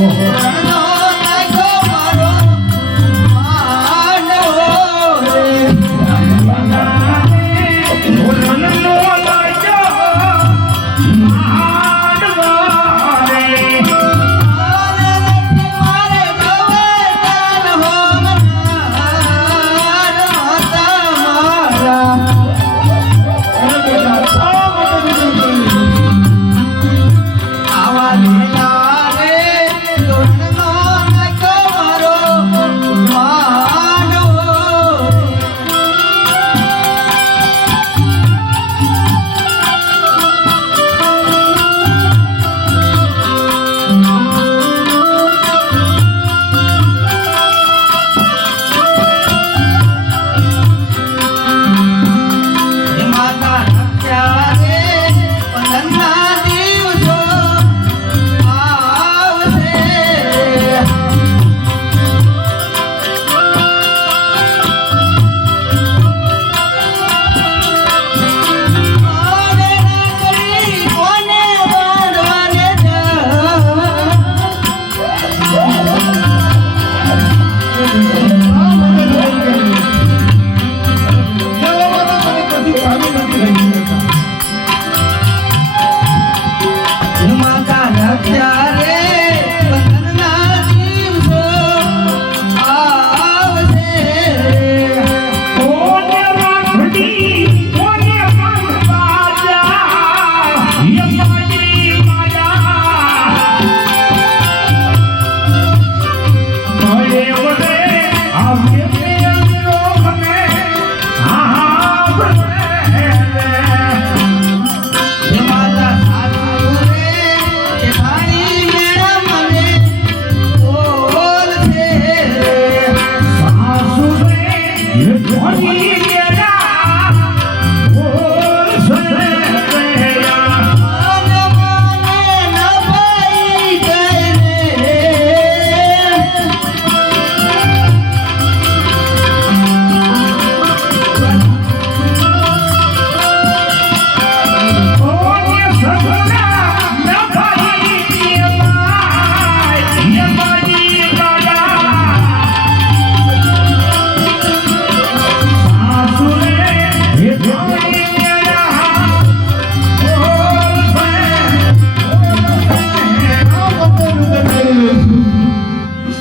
oh.